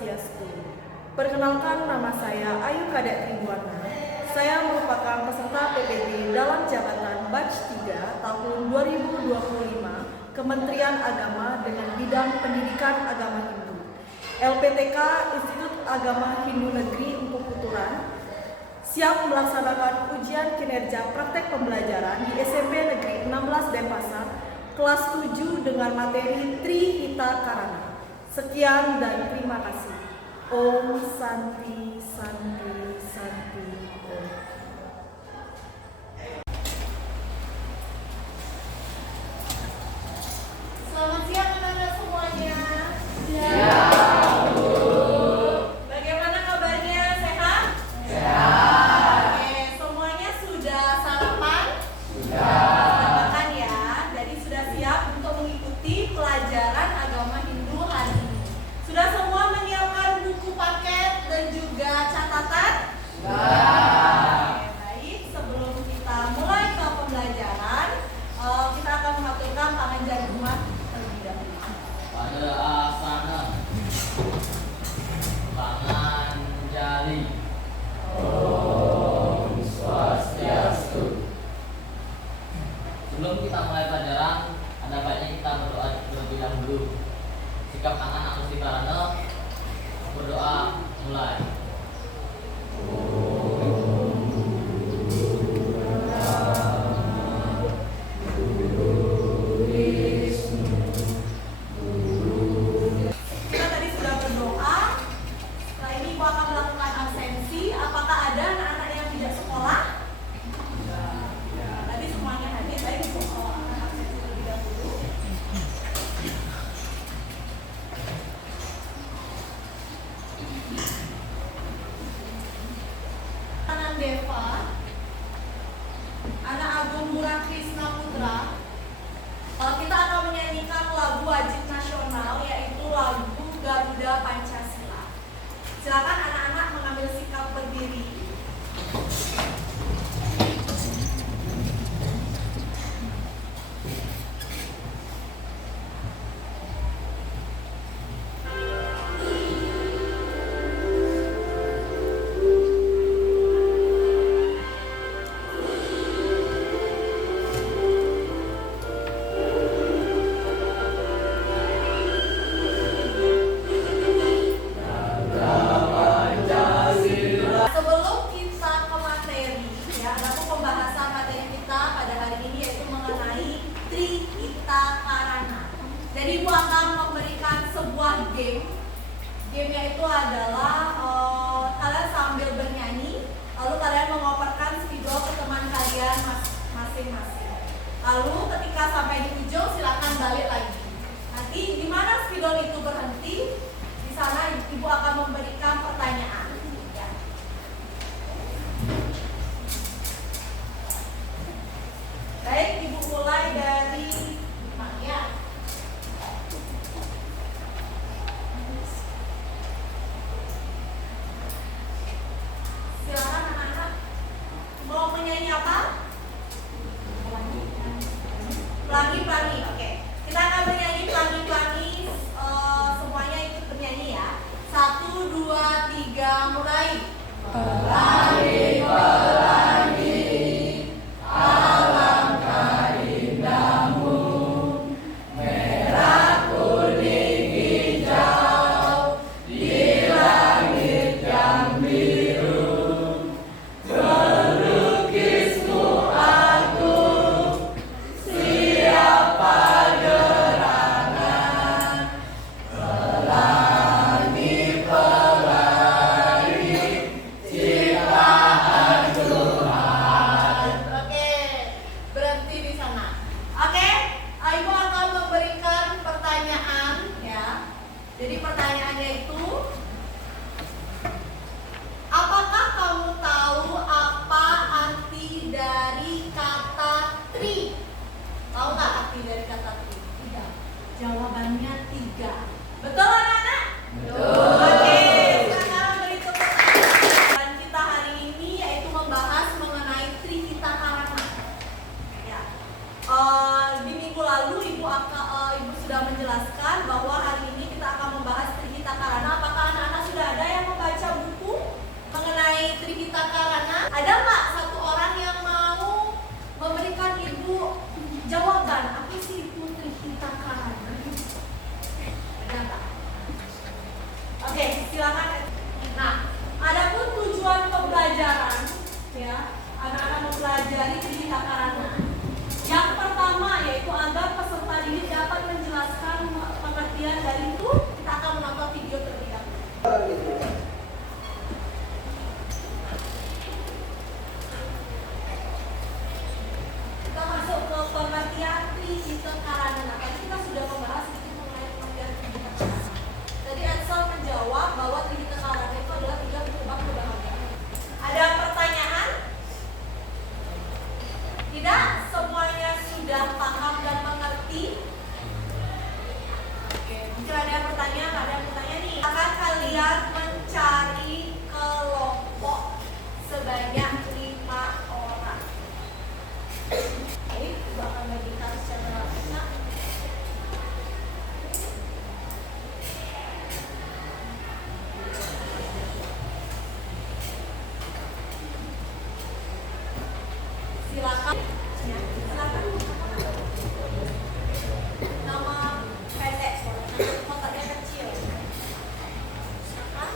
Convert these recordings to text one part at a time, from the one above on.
Swastiastu. Perkenalkan, nama saya Ayu Kadek Tribuana. Saya merupakan peserta PPD dalam jabatan Batch 3 tahun 2025 Kementerian Agama dengan bidang Pendidikan Agama Hindu. LPTK Institut Agama Hindu Negeri Empuk Kuturan siap melaksanakan ujian kinerja praktek pembelajaran di SMP Negeri 16 Denpasar kelas 7 dengan materi Trihita Karana. Sekian dan terima kasih. Om Santi Santi Santi Om. Selamat siang anak-anak semuanya. Ya. Bagaimana kabarnya? Sehat? Sehat. Oke, semuanya sudah sarapan? Sudah. Makan ya. Jadi sudah siap untuk mengikuti pelajaran agama Hindu hari ini. Sudah semua menyiapkan buku paket dan juga catatan? Oke, baik. Sebelum kita mulai ke pembelajaran, kita akan mengaturkan tangan jari umat terlebih dahulu. Pada asana tangan jari. Om Swastiastu. Sebelum kita mulai pelajaran, ada baiknya kita berdoa terlebih dahulu. Sikap tangan harus dikarana. Berdoa mulai. Kita tadi sudah berdoa. Setelah ini Ibu akan melakukan absensi. Apakah ada anak-anak yang tidak sekolah? Tadi semuanya hadir. Baik, Ibu akan absensi terlebih dahulu. Anak Deva, anak Agung Murah Krisna Putra. Kita akan menyanyikan lagu wajib nasional, yaitu lagu Garuda Pancasila. Silakan anak-anak mengambil sikap berdiri. Sebelum kita ke materi, ya, ada pembahasan materi kita pada hari ini yaitu mengenai Trihita Karana. Jadi Ibu akan memberikan sebuah game. Gamenya itu adalah kalian sambil bernyanyi, lalu kalian mengoperkan spidol ke teman kalian masing-masing. Lalu ketika sampai di ujung silakan balik lagi. Nanti di mana spidol itu berhenti, di sana Ibu akan memberikan pertanyaan. Ya. Baik, Ibu mulai dari Maria. Silakan anak-anak. Mau menyanyi apa? Pelangi-pelangi. Oke. Kita akan bernyanyi pelangi-pelangi. Semuanya ikut bernyanyi ya. 1, 2, 3, mulai. Pelangi-pelangi, alangkah indahmu, merah, kuning, hijau, di langit yang biru. Pelukismu aku, siapa gerangan, pelangi-pelangi, ciptaan Tuhan. Oke, berhenti di sana. Oke, Ibu akan memberikan pertanyaan ya. Jadi pertanyaannya itu, apakah kamu tahu apa arti dari kata tri? Tahu nggak arti dari kata tri? Tidak. Jawabannya 3. Betul anak-anak? Betul. Oke, sekarang berikut pertanyaan kita hari ini yaitu membahas mengenai Trihita Karana. Ya. Di minggu lalu Ibu sudah menjelaskan bahwa hari ini kita akan membahas Trihita Karana. Apakah anak-anak Ada nggak satu orang yang mau memberikan ibu jawaban apa sih Putri Ita Karana? Ada nggak? Oke, silakan. Nah, adapun tujuan pembelajaran, ya, anak-anak mempelajari Tri Ita Karana. Yang pertama yaitu agar peserta didik dapat menjelaskan pengertian dari itu. Kita akan menonton video terlebih dahulu. Kita masuk ke pengertian Tri Ita Karana. Tadi kita sudah membahas sedikit mengenai pengertian Tri Ita Karana. Tadi Ansel menjawab bahwa Tri Ita Karana itu adalah 3 penyebab kebahagiaan. Ada pertanyaan? Tidak? Semuanya sudah paham dan mengerti? Oke, mungkin ada yang bertanya, ada yang bertanya nih. Akan kalian mencari kelompok sebanyak 5 orang. Oke, Ibu akan bagikan secara enak. Silakan. Ya, silakan. Nama pendek, nanti kotaknya kecil. Silakan.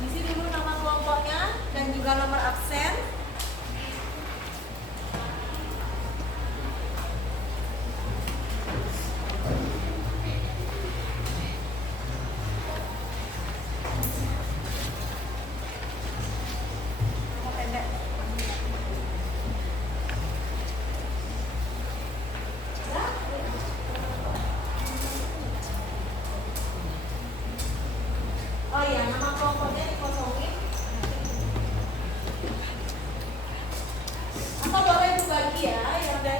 Isi dulu nama kelompoknya dan juga nomor absen. Nama pendek. Ya. Oh iya, nama kelompoknya dikosongin. Atau boleh dibagi ya,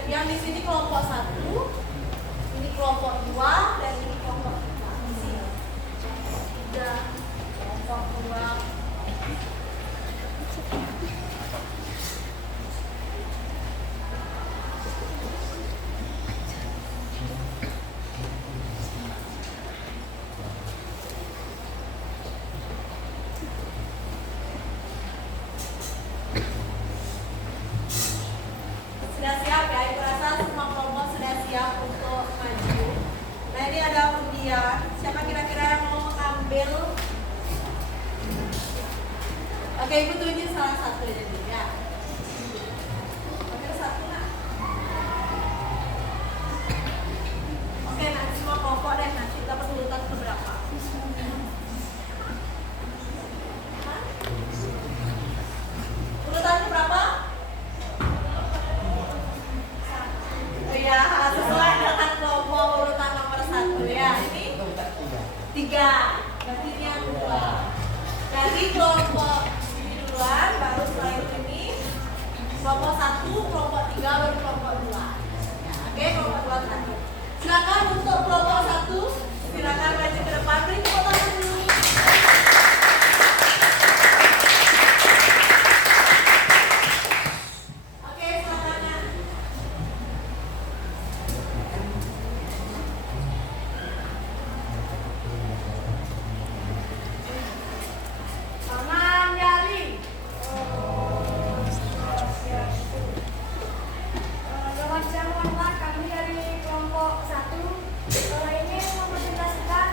yang di sini kelompok 1, ini kelompok 2, dan ini kelompok 3. Di sini. 3, kelompok 2. Sudah siap ya? Ibu rasa semua kelompok sudah siap untuk maju. Nah ini ada undian. Siapa kira-kira yang mau mengambil? Oke, Ibu tunjuk salah satu jadi ya. Ambil satu nak. Oke, nanti semua kelompok deh. Nanti dapat urutan keberapa? Hah? Urutan keberapa? Oh ya, sesuai dengan kelompok urutan nomor 1 ya. Ini 3, berarti ini yang 2. Dari kelompok ini duluan, baru setelah itu ini kelompok 1, kelompok 3, baru kelompok 2. Ya, oke, kelompok 2 tadi. Silakan untuk kelompok 1, silakan maju ke depan. Beri tepuk tangan dulu. Oke, silakan ya. Tangan jari. Selamat siang teman-teman, kami dari kelompok 1 ini mempresentasikan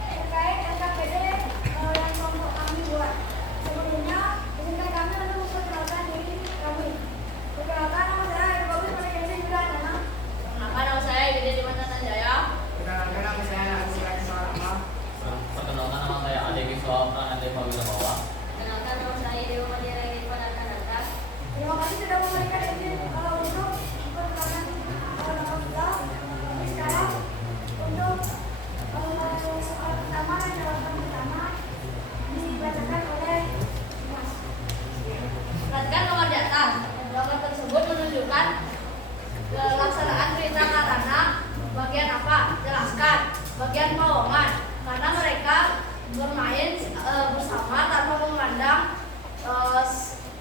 terkait LKPD yang kelompok kami buat. Sebelumnya, izinkan kami untuk memperkenalkan diri kami. Perkenalkan, nama saya Eri Bagus pada Gensi Bila Nana. Perkenalkan, nama saya Dede Dimas Jaya. Perkenalkan nama saya Agus Rama. Perkenalkan nama saya Ade Giswa Prananda Fabila Bawah. Perkenalkan, nama saya Dewa Mandira Irfan Arkanata. Terima kasih sudah memberikan izin untuk memperkenalkan nama kita. Jadi sekarang untuk soal pertama dan jawaban pertama dibacakan oleh Mas. Perhatikan nomor di atas. Nomor tersebut menunjukkan pelaksanaan Tri Ita Karana bagian apa? Jelaskan. Bagian pawongan. Karena mereka bermain bersama tanpa memandang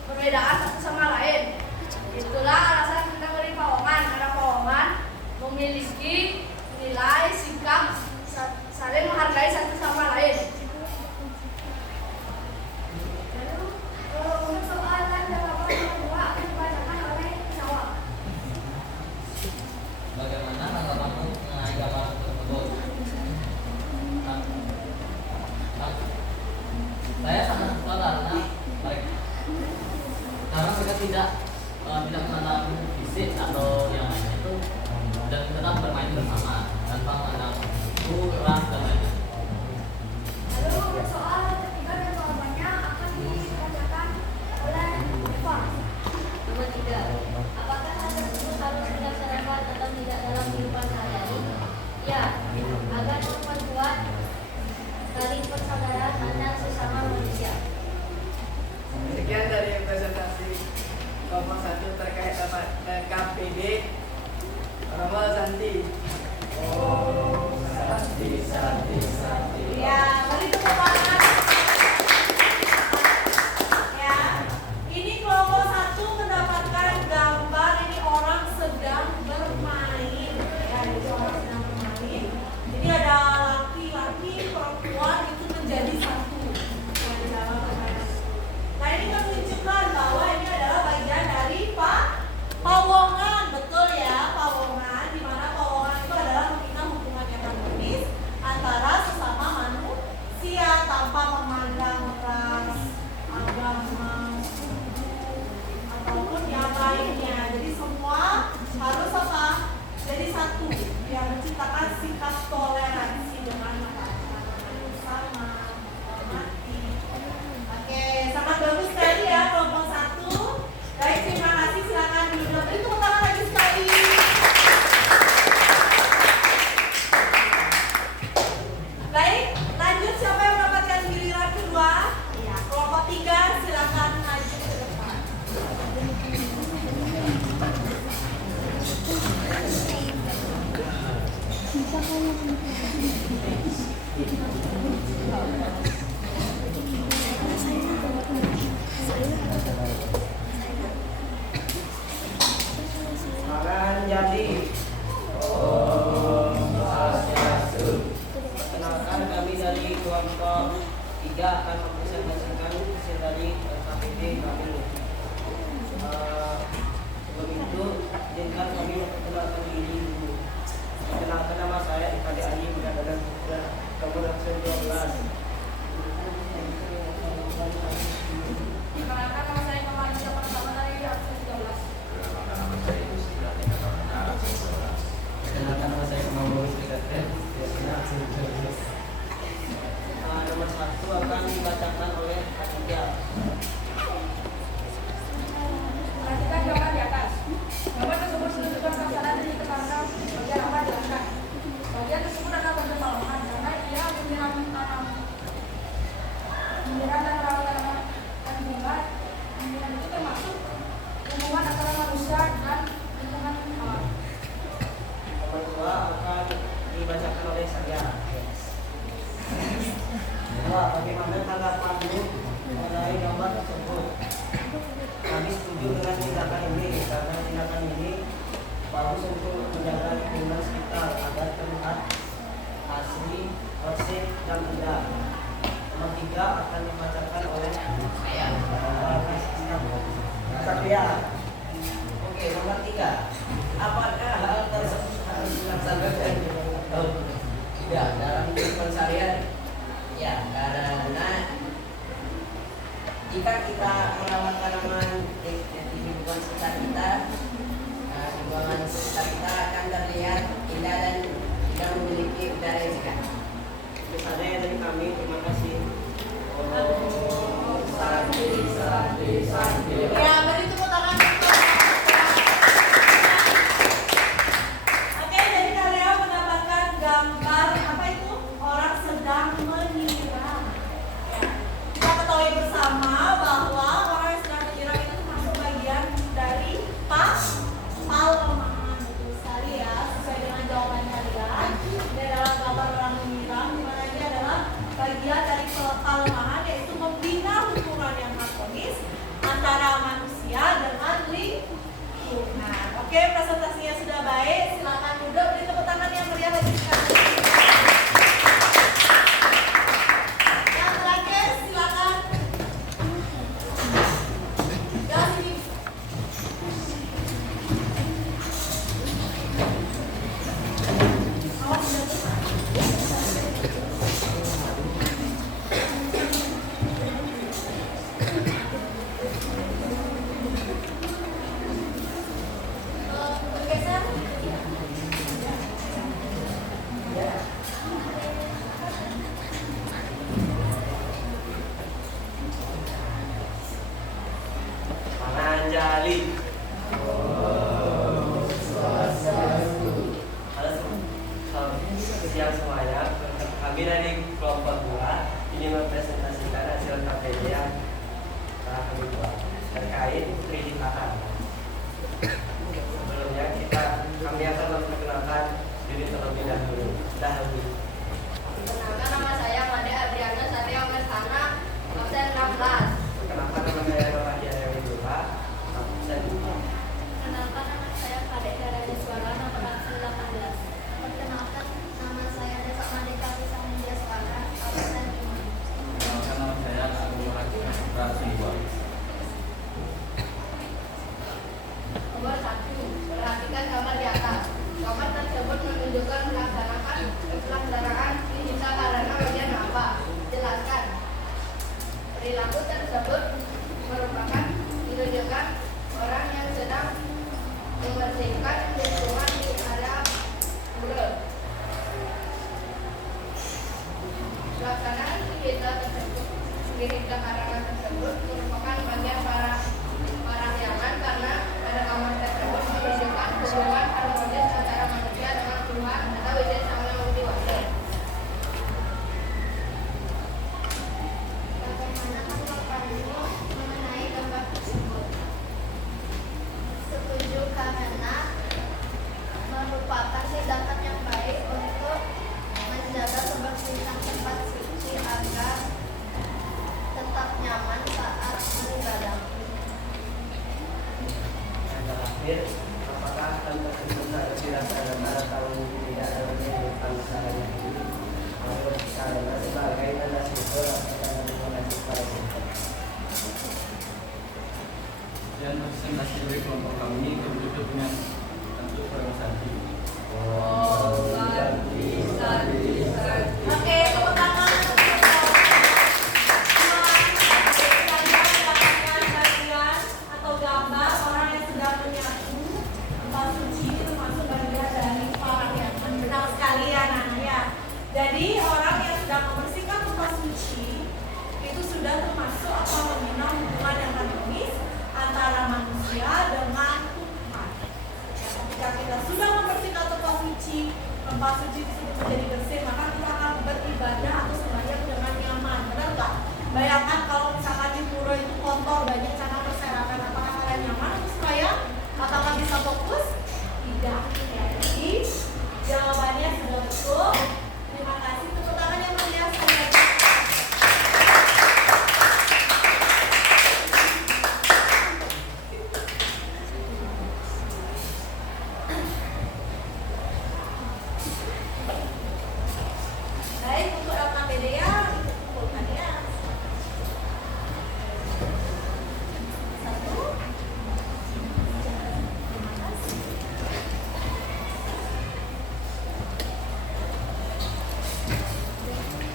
perbedaan satu sama lain. Itulah alasan kita beri pawongan. Karena pawongan memiliki nilai sikap saling menghargai satu sama lain. KPD Rama Santi. Ya, mari tepuk tangan. Ya, ini kelompok 1 mendapatkan gambar ini orang sedang bermain. Ya, ini orang sedang bermain. Jadi ada laki-laki, perempuan itu menjadi satu. Nah, di dalam permainan. Nah, ini menunjukkan bahwa ini adalah bagian dari pawongan, betul ya, pawongan. Di mana pawongan itu adalah membina hubungan yang harmonis antara sesama manusia tanpa memandang ras, agama, suku, ataupun yang lainnya. Jadi semua harus apa? Jadi satu, yang menciptakan sikap toleransi dengan bersama, menghormati. Oke, sangat bagus sekali ya kelompok 1. Baik, terima kasih. Silakan duduk. Beri tepuk tangan lagi sekali. Baik, lanjut siapa yang mendapatkan giliran kedua? Ya, kelompok 3 silakan maju ke depan. Makan jadi. Perkenalkan kami dari kelompok 3 akan mempresentasikan hasil dari KPD kami. Sebelum itu, izinkan kami memperkenalkan diri dulu. Perkenalkan nama saya Ikade Ali Mudah Putra, nomor absen 12. Perkenalkan nama saya Kemari pertama dari absen 13. Kenalkan nama saya Kemampuan Sekretariat. Nomor 1 akan dibacakan oleh Katiga. Perhatikan gambar di atas. Gambar tersebut menunjukkan pelaksanaan dari keterangan bagian apa jelaskan. Bagian tersebut adalah bagian pengolahan karena ia menyerang dan merawat tanaman dan bunga. Hubungan itu termasuk hubungan antara manusia dan lingkungan alam. Nomor 2 akan dibacakan oleh saya. Bagaimana tanggapanmu mengenai gambar tersebut? Kami setuju dengan tindakan ini karena tindakan ini bagus untuk menjaga lingkungan sekitar agar terlihat asli, bersih, dan indah. Nomor 3 akan dibacakan oleh Satria. Oke, nomor 3. Apakah hal tersebut harus dilaksanakan? Tidak, dalam kehidupan seharian. Ya, karena jika kita merawat tanaman di lingkungan sekitar kita, lingkungan sekitar kita akan terlihat indah dan tidak memiliki udara yang segar. Itu saja yang dari kami. Terima kasih. Ya, beri tepuk tangan. Oke, jadi kalian mendapatkan gambar apa itu? Orang sedang menyiram. Ya. Kita ketahui bersama bahwa orang yang sedang menyiram itu termasuk bagian dari palemahan. Betul sekali ya, sesuai dengan jawaban kalian. Ini adalah gambar orang menyiram, di mana ini adalah bagian dari palemahan, yaitu membina hubungan yang harmonis antara manusia dengan lingkungan. Oke, presentasinya sudah baik. Silakan duduk, beri tepuk tangan yang meriah bagi sekali. Yang terakhir, silakan. Ya, sini. Awas, sudah. Bergeser. kami akan memperkenalkan diri terlebih dahulu. Perkenalkan, nama saya Made Adriana Satya Mesana, absen 16. Perkenalkan, nama saya Ramadhan Yudhura, absen. Perkenalkan, nama saya Kadek Darani Suara, nomor absen 18. Perkenalkan, nama saya Desa Mandeka Pisang India Suara, absen 5. Perkenalkan, nama saya Agung Raja Prasewa. Nomor 1. Perhatikan gambar di atas. Gambar tersebut menunjukkan pelaksanaan digital karena bagian apa? Jelaskan. Perilaku tersebut merupakan menunjukkan orang yang sedang membersihkan lingkungan di area pura. Pelaksanaan digital tersebut, digital karena tersebut merupakan bagian parahyangan karena pada gambar tersebut menunjukkan hubungan harmonis antara manusia dengan Tuhan atau wujud sama multiwajah. Bagaimana tanggapanmu mengenai gambar tersebut? Setuju karena merupakan tindakan yang baik untuk menjaga kebersihan tempat suci agar tetap nyaman saat beribadah. Yang terakhir, apakah akan tercipta dirasakan pada tahun ini tidak adanya depan masalahnya ini? Karena sebagai tanda syukur akan mengasih para kita. Dan presentasi dari kelompok kami tertutup dengan bentuk organisasi. Oke, tepuk tangan untuk bagian atau gambar orang yang sedang menyapu tempat suci termasuk bagian dari parahyangan. Benar sekali ya, Naya. Jadi orang yang sedang membersihkan tempat suci itu sudah termasuk apa membina hubungan yang harmonis antara manusia dengan Tuhan. Ya, ketika kita sudah membersihkan tempat suci tersebut menjadi bersih, maka kita akan beribadah atau sembahyang dengan nyaman. Benar nggak? Bayangkan kalau misalkan di pura itu kotor, banyak tanah berserakan, apakah kalian nyaman untuk sembahyang? Apakah bisa fokus? Tidak. Ya, jadi jawabannya sudah betul. Terima kasih. Tepuk tangan yang meriah sekali. Baik, untuk LKPD ya, dikumpulkan ya. Satu. Terima kasih.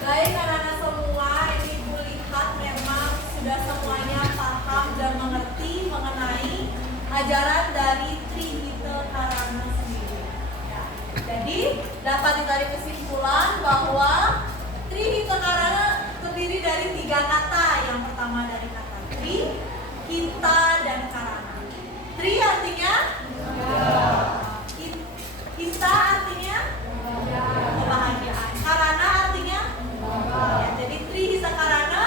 Baik, anak-anak semua, ini Bu lihat memang sudah semuanya paham dan mengerti mengenai ajaran dari Trihita Karana sendiri. Ya. Jadi dapat ditarik kesimpulan bahwa Trihita Karana terdiri dari 3 kata. Yang pertama dari kata tri, kita, dan karana. Tri artinya kita artinya kebahagiaan. Karana artinya ya, jadi tri hita karana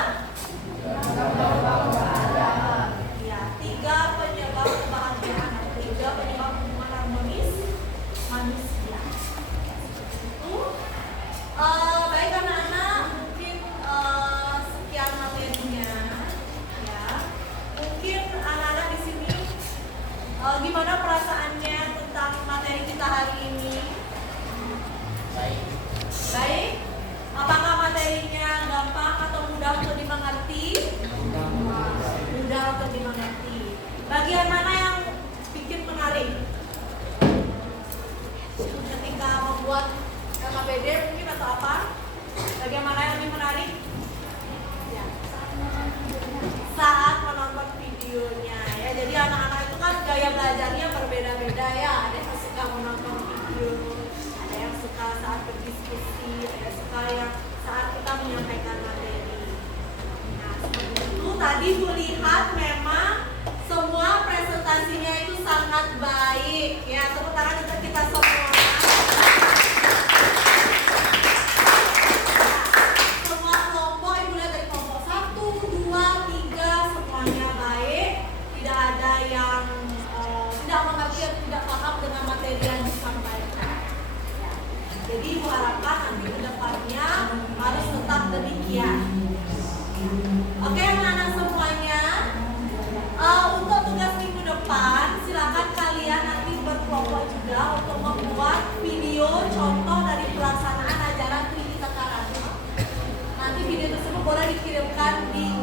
ya, 3 penyebab kebahagiaan, 3 penyebab hubungan harmonis manusia. Itu baik anak-anak, mungkin sekian materinya ya. Mungkin anak-anak di sini gimana perasaannya tentang materi kita hari ini? Baik. Baik. Apakah materinya gampang atau mudah untuk dimengerti? Mudah untuk dimengerti. Bagian mana yang bikin menarik? Ketika membuat LKPD mungkin atau apa? Bagian mana yang lebih menarik? Ya. Saat menonton videonya ya. Jadi anak-anak itu kan gaya belajarnya berbeda-beda ya. Ada yang suka menonton video, ada yang suka saat berdiskusi, ada yang suka yang saat kita menyampaikan materi. Nah, seperti itu tadi Bu lihat memang semua presentasinya itu sangat baik ya. Tepuk tangan untuk kita semua. Semua kelompok, Ibu lihat dari kelompok 1, 2, 3 semuanya baik. Tidak ada yang tidak mengerti atau tidak paham dengan materi adalah untuk membuat video contoh dari pelaksanaan ajaran Trihita Karana. Nanti video tersebut boleh dikirimkan di